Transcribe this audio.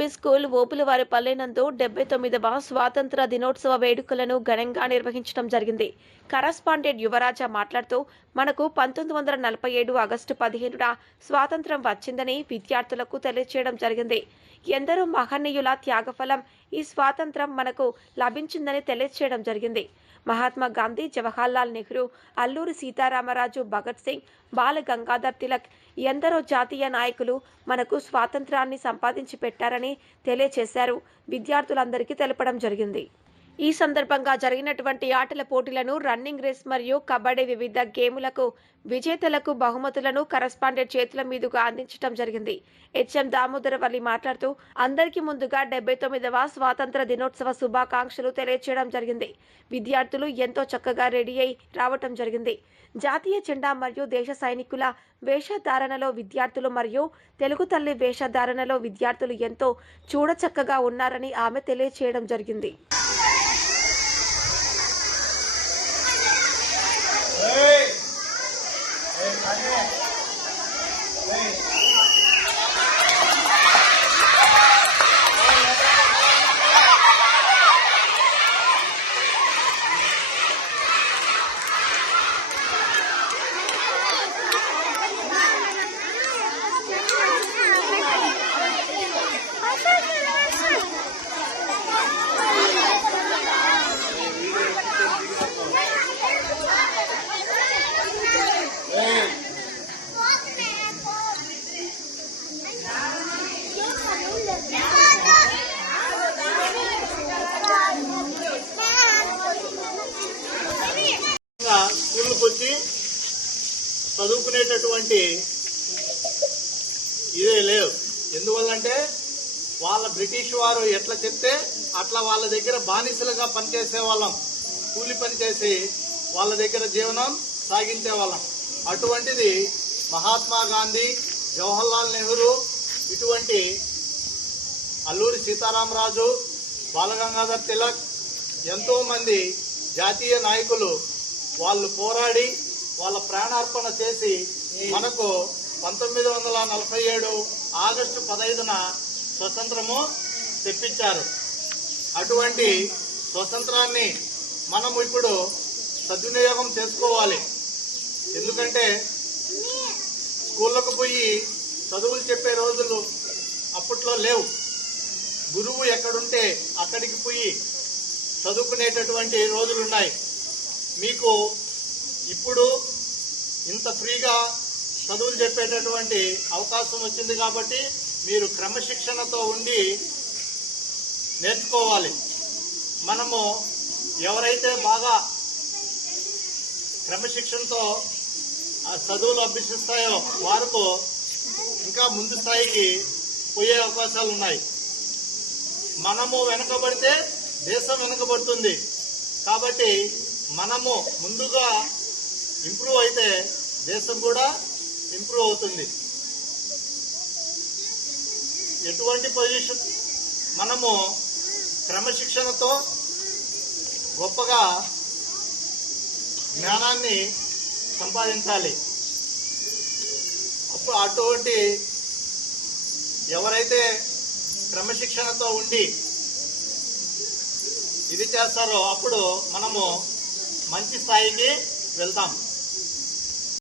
SP school ఓపులవారి పల్లెనందు డెబ్బై తొమ్మిదవ స్వాతంత్ర దినోత్సవ వేడుకలను ఘనంగా నిర్వహించడం జరిగింది. కరస్పాండెంట్ యువరాజా మాట్లాడుతూ మనకు పంతొమ్మిది వందల నలభై ఏడు ఆగస్టు పదిహేనున స్వాతంత్రం వచ్చిందని విద్యార్థులకు తెలియజేయడం జరిగింది. ఎందరో మహనీయుల త్యాగఫలం ఈ స్వాతంత్రం మనకు లభించిందని తెలియజేయడం జరిగింది. మహాత్మా గాంధీ జవహర్లాల్ నెహ్రూ అల్లూరి సీతారామరాజు భగత్ సింగ్ బాల గంగాధర్ తిలక్ ఎందరో జాతీయ నాయకులు మనకు స్వాతంత్రాన్ని సంపాదించి పెట్టారని తెలియచేశారు. విద్యార్థులందరికీ తెలపడం జరిగింది. ఈ సందర్భంగా జరిగినటువంటి ఆటల పోటీలను రన్నింగ్ రేస్ మరియు కబడ్డీ వివిధ గేములకు విజేతలకు బహుమతులను కరస్పాండెంట్ చేతుల మీదుగా అందించడం జరిగింది. హెచ్ఎం దామోదరవల్లి మాట్లాడుతూ అందరికీ ముందుగా డెబ్బై తొమ్మిదవ స్వాతంత్ర దినోత్సవ శుభాకాంక్షలు తెలియచేయడం జరిగింది. విద్యార్థులు ఎంతో చక్కగా రెడీ అయి రావటం జరిగింది. జాతీయ జెండా మరియు దేశ సైనికుల వేషధారణలో విద్యార్థులు మరియు తెలుగు తల్లి వేషధారణలో విద్యార్థులు ఎంతో చూడచక్కగా ఉన్నారని ఆమె తెలియజేయడం జరిగింది ఇంకా స్కూల్కి చదువుకునేటటువంటి ఇదే లేవు. ఎందువల్లంటే వాళ్ళ బ్రిటిష్ వారు ఎట్లా చెప్తే అట్లా వాళ్ళ దగ్గర బానిసలుగా పనిచేసే వాళ్ళం కూలి పని చేసి వాళ్ళ దగ్గర జీవనం సాగించే వాళ్ళం అటువంటిది మహాత్మా గాంధీ జవహర్లాల్ నెహ్రూ ఇటువంటి అల్లూరి సీతారామరాజు బాలగంగాధర్ తిలక్ ఎంతోమంది జాతీయ నాయకులు వాళ్ళు పోరాడి వాళ్ళ ప్రాణార్పణ చేసి మనకు పంతొమ్మిది వందల నలభై ఏడు ఆగస్టు పదహైదున స్వతంత్రము తెప్పించారు. అటువంటి స్వతంత్రాన్ని మనం ఇప్పుడు సద్వినియోగం చేసుకోవాలి. ఎందుకంటే స్కూళ్ళకు పోయి చదువులు చెప్పే రోజులు అప్పట్లో లేవు. గురువు ఎక్కడుంటే అక్కడికి పోయి చదువుకునేటటువంటి రోజులు ఉన్నాయి మీకు ఇప్పుడు ఇంత ఫ్రీగా చదువులు చెప్పేటటువంటి అవకాశం వచ్చింది కాబట్టి మీరు క్రమశిక్షణతో ఉండి నేర్చుకోవాలి. మనము ఎవరైతే బాగా క్రమశిక్షణతో ఆ చదువులు అభ్యసిస్తాయో వారికి ఇంకా ముందు స్థాయికి పోయే అవకాశాలు ఉన్నాయి. మనము వెనకబడితే దేశం వెనకబడుతుంది. కాబట్టి మనము ముందుగా ఇంప్రూవ్ అయితే దేశం కూడా ఇంప్రూవ్ అవుతుంది. ఎటువంటి పొజిషన్? మనము క్రమశిక్షణతో గొప్పగా జ్ఞానాన్ని సంపాదించాలి. అప్పుడు అటువంటి ఎవరైతే క్రమశిక్షణతో ఉండి ఇది చేస్తారో అప్పుడు మనము మంచి స్థాయికి వెళ్తాం.